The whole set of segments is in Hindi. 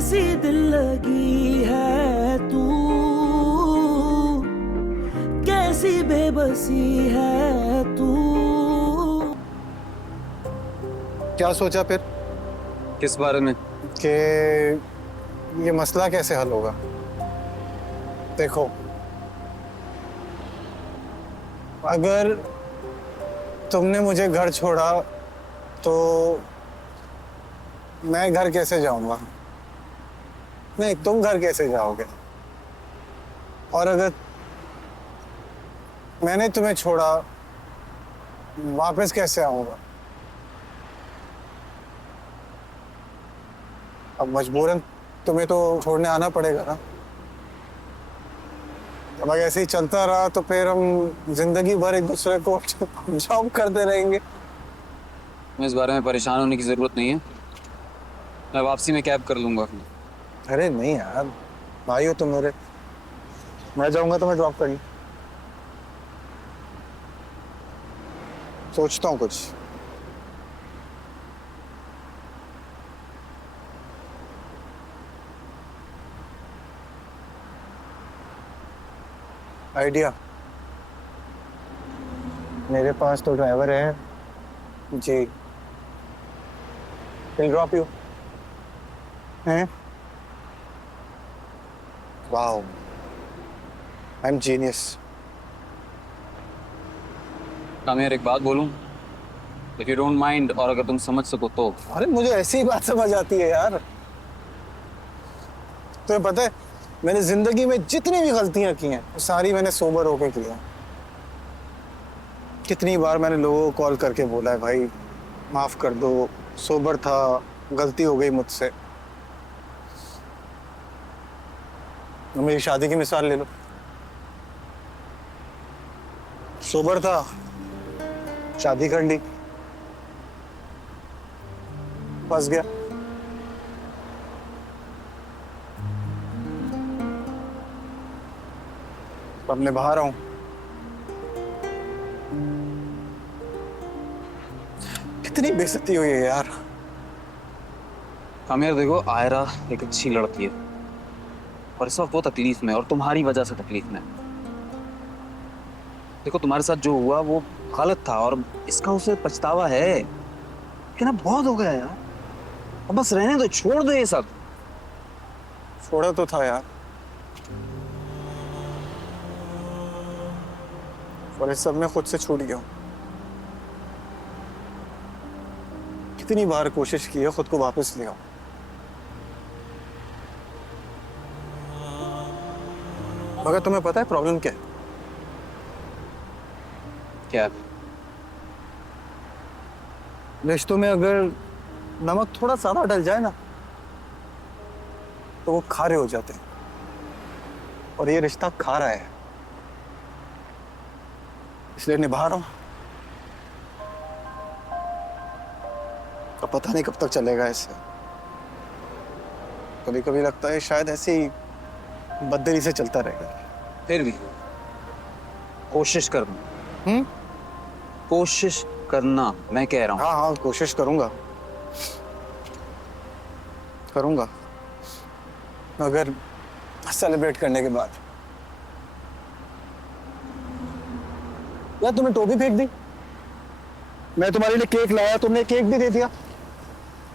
कैसी दिल लगी है तू, कैसी बेबसी है तू। क्या सोचा फिर किस बारे में? कि ये मसला कैसे हल होगा? देखो, अगर तुमने मुझे घर छोड़ा तो मैं घर कैसे जाऊंगा? नहीं, तुम घर कैसे जाओगे? और अगर मैंने तुम्हें छोड़ा, वापस कैसे आऊंगा? अब मजबूरन तुम्हें तो छोड़ने आना पड़ेगा ना। अब अगर ऐसे ही चलता रहा तो फिर हम जिंदगी भर एक दूसरे को जॉब करते रहेंगे। तुम्हें इस बारे में परेशान होने की जरूरत नहीं है। मैं वापसी में कैब कर लूंगा। अरे नहीं यार, भाई हो तुम मेरे। मैं जाऊंगा तो मैं ड्रॉप कर लूं। सोचता हूँ कुछ। आइडिया, मेरे पास तो ड्राइवर है जी। Will drop you. हैं? Wow, I am genius. यार एक बात बोलूं, इफ यू डोंट माइंड, और अगर तुम समझ सको तो। अरे मुझे ऐसी ही बात समझ आती है यार। तुम्हें पता है, मैंने जिंदगी में जितनी भी गलतियां की हैं सारी मैंने सोबर होकर की हैं। कितनी बार मैंने लोगों को कॉल करके बोला है, भाई माफ कर दो, सोबर था, गलती हो गई मुझसे। मेरी शादी की मिसाल ले लो। सोबर था, शादी कर ली, फंस गया। अब मैं बाहर आऊं। कितनी बेइज्जती हुई है यार। यार देखो, आयरा एक अच्छी लड़की है और इस वक्त वो तकलीफ में, और तुम्हारी वजह से तकलीफ में। देखो, तुम्हारे साथ जो हुआ वो गलत था और इसका उसे पछतावा है, लेकिन अब बहुत हो गया यार। अब बस रहने दो, छोड़ दो ये सब। छोड़ा तो था यार, और इस सब में खुद से छूट गया हूं। कितनी बार कोशिश की है खुद को वापस ले आऊं, मगर तुम्हें पता है प्रॉब्लम क्या है? क्या? रिश्तों में अगर नमक थोड़ा ज्यादा डल जाए ना तो वो खारे हो जाते हैं, और ये रिश्ता खारा है, इसलिए निभा रहा हूं। तो पता नहीं कब तक चलेगा ऐसे। कभी कभी लगता है शायद ऐसे ही बददिली से चलता रहेगा। फिर भी कोशिश करना। कोशिश करना, मैं कह रहा हूँ। हाँ हाँ, कोशिश करूंगा, करूंगा, मगर सेलिब्रेट करने के बाद। यार तुमने टोपी फेंक दी, मैं तुम्हारे लिए केक लाया, तुमने केक भी दे दिया।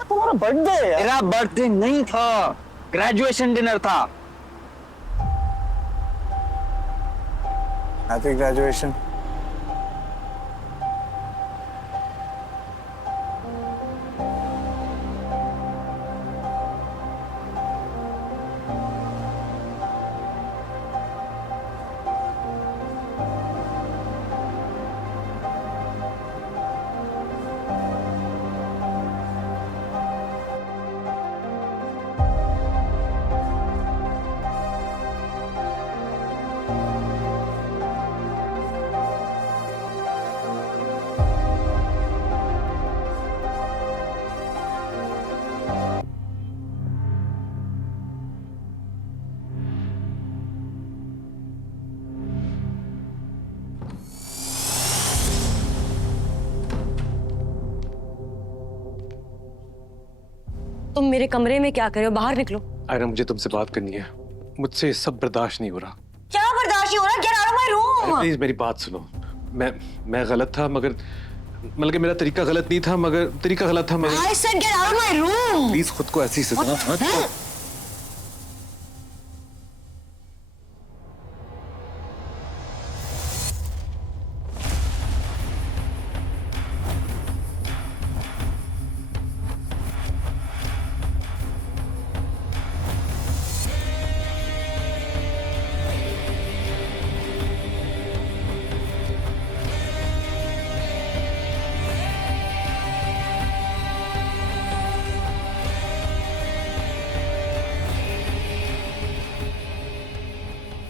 तुम्हारा बर्थडे है यार। मेरा बर्थडे नहीं था, ग्रेजुएशन डिनर था। Happy graduation. तुम मेरे कमरे में क्या कर रहे हो? बाहर निकलो। आयरा, मुझे तुमसे बात करनी है। मुझसे ये सब बर्दाश्त नहीं हो रहा। क्या बर्दाश्त नहीं हो रहा? Get out of my room. Please मेरी बात सुनो। मैं गलत था, मगर मतलब कि मेरा तरीका गलत नहीं था, मगर तरीका गलत था। मगर I said get out of my room. Please खुद को ऐसी सजा मत दो।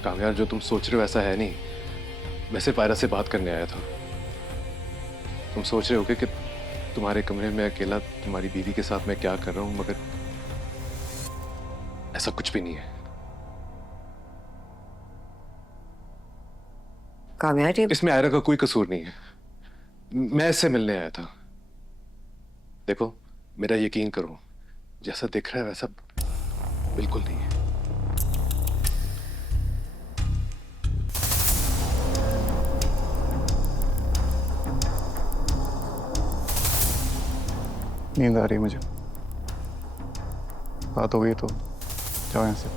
कामयार, जो तुम सोच रहे हो ऐसा है नहीं। मैं सिर्फ आयरा से बात करने आया था। तुम सोच रहे होगे कि तुम्हारे कमरे में अकेला तुम्हारी बीवी के साथ मैं क्या कर रहा हूं, मगर ऐसा कुछ भी नहीं है। कामयार, ये इसमें आयरा का कोई कसूर नहीं है। मैं इससे मिलने आया था। देखो, मेरा यकीन करो, जैसा दिख रहा है वैसा बिल्कुल नहीं है। नींद आ रही है मुझे। बात हो गई तो जाओ यहाँ से।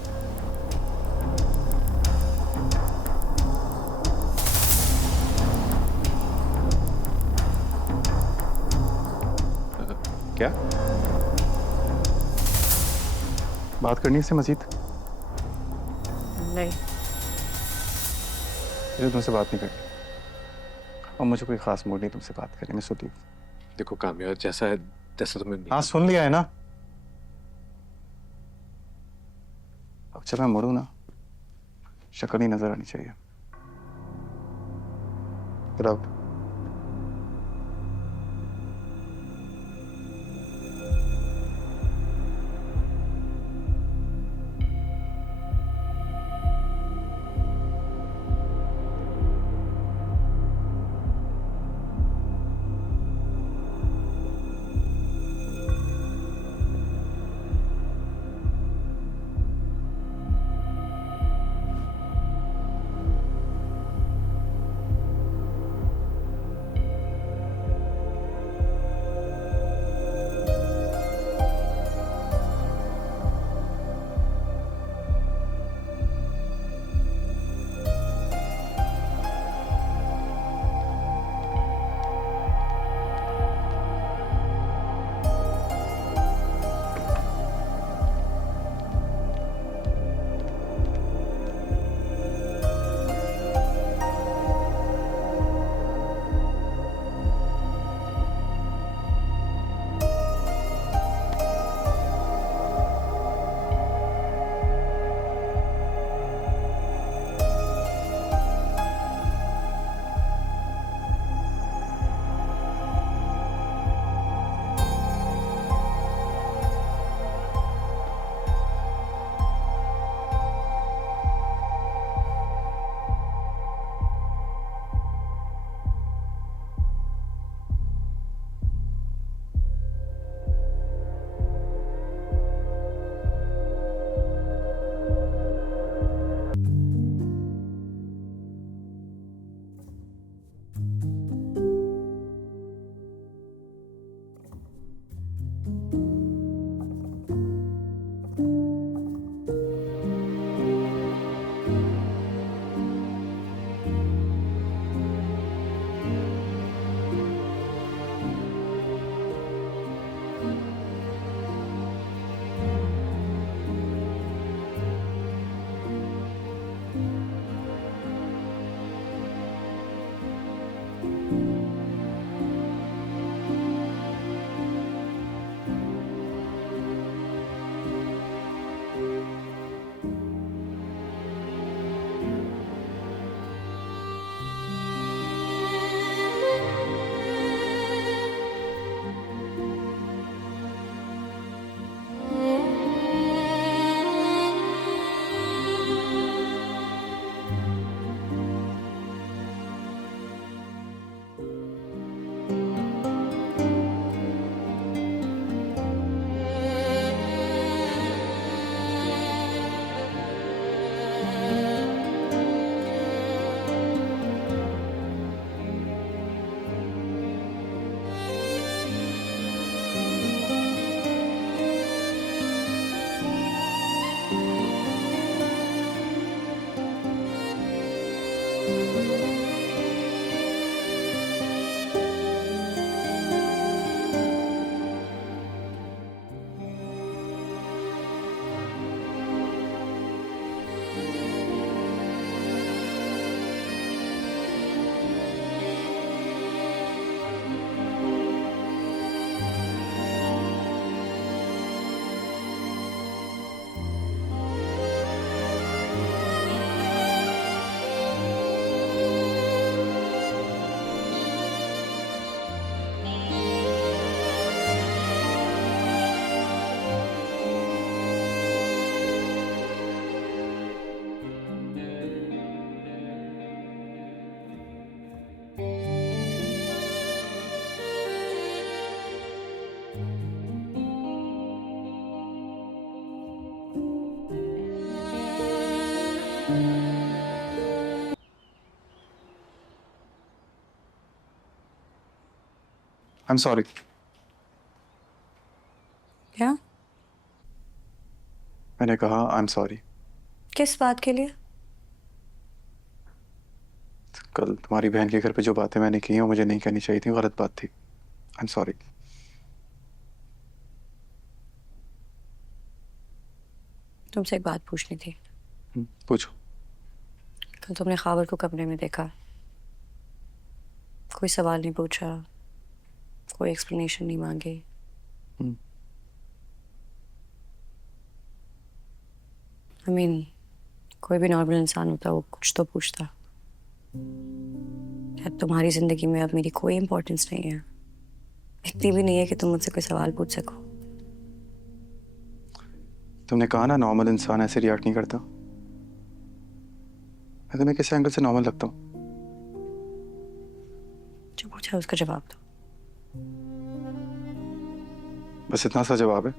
क्या बात करनी है इससे मजीद? नहीं। मुझे तुमसे बात नहीं करनी, और मुझे कोई खास मूड नहीं तुमसे बात करनी। मैं सोती हूँ। देखो कामयार, जैसा है तैसा तुम्हें हाँ, सुन लिया है ना। अब चल मैं मुड़ू ना, शक्ल ही नजर आनी चाहिए। रब आई एम सॉरी। क्या? मैंने कहा आई एम सॉरी। किस बात के लिए? कल तुम्हारी बहन के घर पे जो बातें मैंने की हैं वो मुझे नहीं कहनी चाहिए थी, गलत बात थी। I am sorry. तुमसे एक बात पूछनी थी। पूछो। कल तुमने खाबर को कमरे में देखा, कोई सवाल नहीं पूछा, कोई एक्सप्लेनेशन नहीं मांगी। I mean, कोई भी नॉर्मल इंसान होता वो कुछ तो पूछता। शायद तुम्हारी जिंदगी में अब मेरी कोई इम्पोर्टेंस नहीं है, इतनी भी नहीं है कि तुम मुझसे कोई सवाल पूछ सको। तुमने कहा ना नॉर्मल इंसान ऐसे रिएक्ट नहीं करता। मैं तुम्हें किस एंगल से नॉर्मल लगता हूँ? जो पूछा उसका जवाब दो। बस इतना सा जवाब है,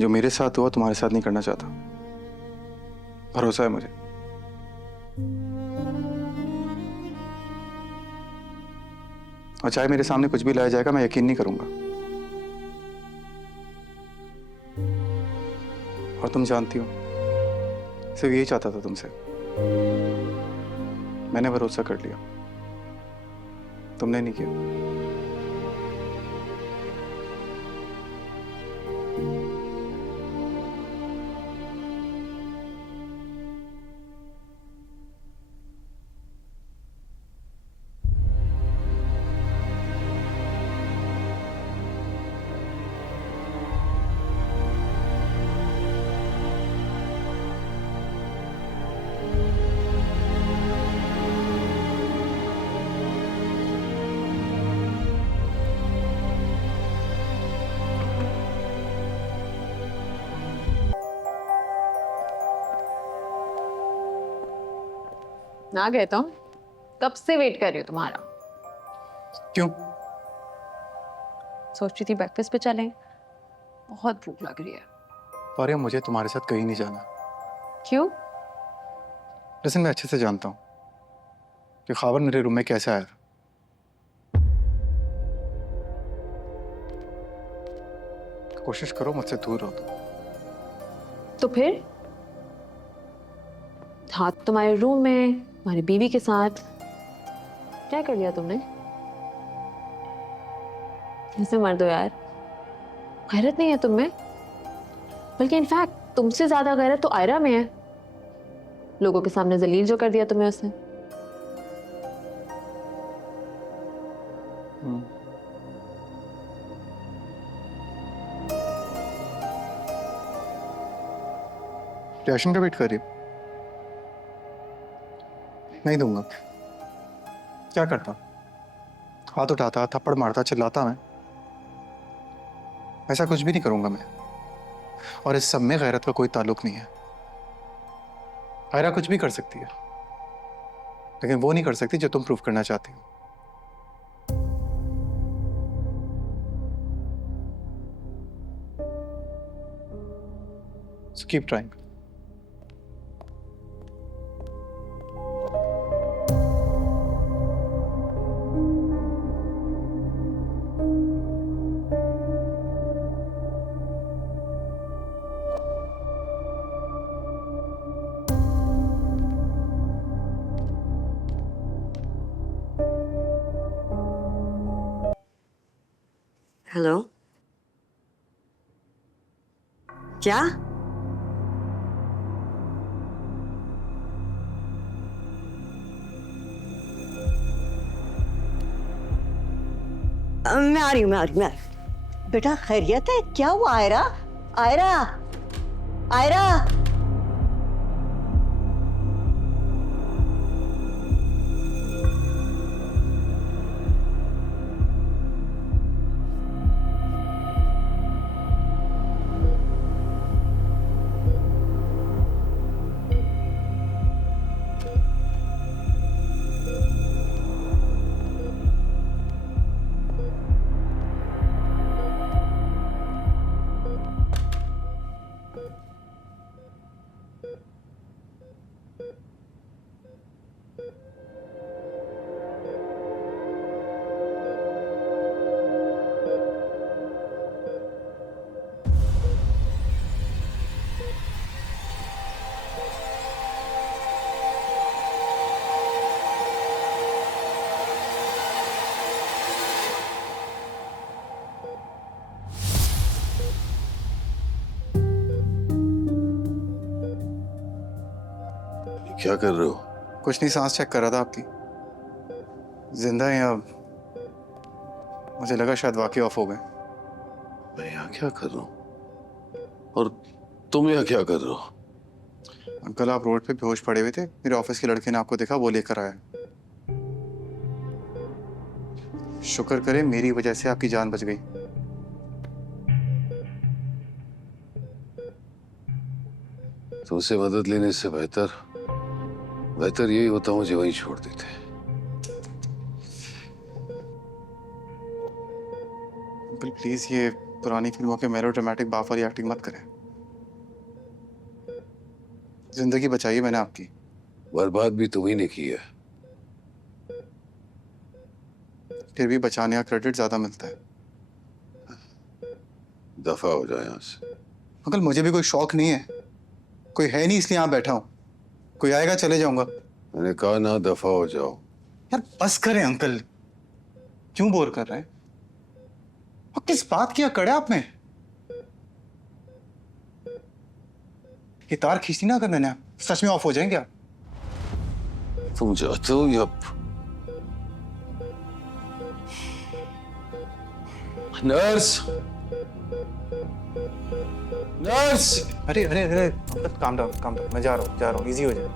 जो मेरे साथ हुआ तुम्हारे साथ नहीं करना चाहता। भरोसा है मुझे। और चाहे मेरे सामने कुछ भी लाया जाएगा मैं यकीन नहीं करूंगा। और तुम जानती हो सिर्फ यही चाहता था तुमसे। मैंने भरोसा कर लिया, तुमने नहीं किया। ना गए तुम? कब से वेट कर रही हूँ तुम्हारा। क्यों? सोच रही थी ब्रेकफास्ट पे चलें, बहुत भूख लग रही है। और ये मुझे तुम्हारे साथ कहीं नहीं जाना। क्यों? लेकिन मैं अच्छे से जानता हूँ कि खाबर मेरे रूम में कैसे आया था। कोशिश करो मुझसे दूर रहो तो फिर था तुम्हारे रूम में तुम्हारी बीवी के साथ, क्या कर लिया तुमने? ऐसे मर दो यार, गैरत नहीं है तुम में। बल्कि इनफैक्ट तुमसे ज्यादा गैरत तो आयरा में है। लोगों के सामने जलील जो कर दिया तुम्हें उसने। रिएक्शन का वेट कर रही हो? नहीं दूंगा। क्या करता? हाथ उठाता, थप्पड़ मारता, चिल्लाता मैं? ऐसा कुछ भी नहीं करूंगा मैं। और इस सब में गैरत का कोई ताल्लुक नहीं है। आयरा कुछ भी कर सकती है, लेकिन वो नहीं कर सकती जो तुम प्रूव करना चाहती हो। So keep trying. हेलो? क्या? मैं आ रही हूँ, मैं आ रही हूँ, बेटा खैरियत है? क्या हुआ आयरा? आयरा, आयरा। क्या कर रहे हो? कुछ नहीं, सांस चेक कर रहा था आपकी। जिंदा है अब। मुझे लगा शायद वाकई ऑफ हो गए। मैं यहाँ क्या कर रहा हूँ और तुम यहाँ क्या कर रहे हो? अंकल, आप रोड पे बेहोश पड़े हुए थे, मेरे ऑफिस के लड़के ने आपको देखा, वो लेकर आया। शुक्र करें मेरी वजह से आपकी जान बच गई। तुमसे मदद लेने से बेहतर यही होता मुझे वहीं छोड़ देते। अंकल प्लीज ये पुरानी फिल्मों के मेलोड्रामेटिक बाप वाली एक्टिंग मत करें। जिंदगी बचाई मैंने आपकी। बर्बाद भी तुम्ही ने की है। फिर भी बचाने का क्रेडिट ज्यादा मिलता है। दफा हो जाए यहाँ से। अंकल मुझे भी कोई शौक नहीं है, कोई है नहीं इसलिए यहाँ बैठा हूँ। कोई आएगा चले जाऊंगा। मैंने कहा ना दफा हो जाओ। यार बस करें अंकल, क्यों बोर कर रहे हैं? और किस बात की अकड़ है आप में? ये तार खींचती ना अगर मैंने, सच में ऑफ हो जाएंगे आप। तुम चाहते हो या नर्स? नर्स! अरे अरे अरे, काम डाउन, मैं जा रहा हूँ, इजी हो जाए।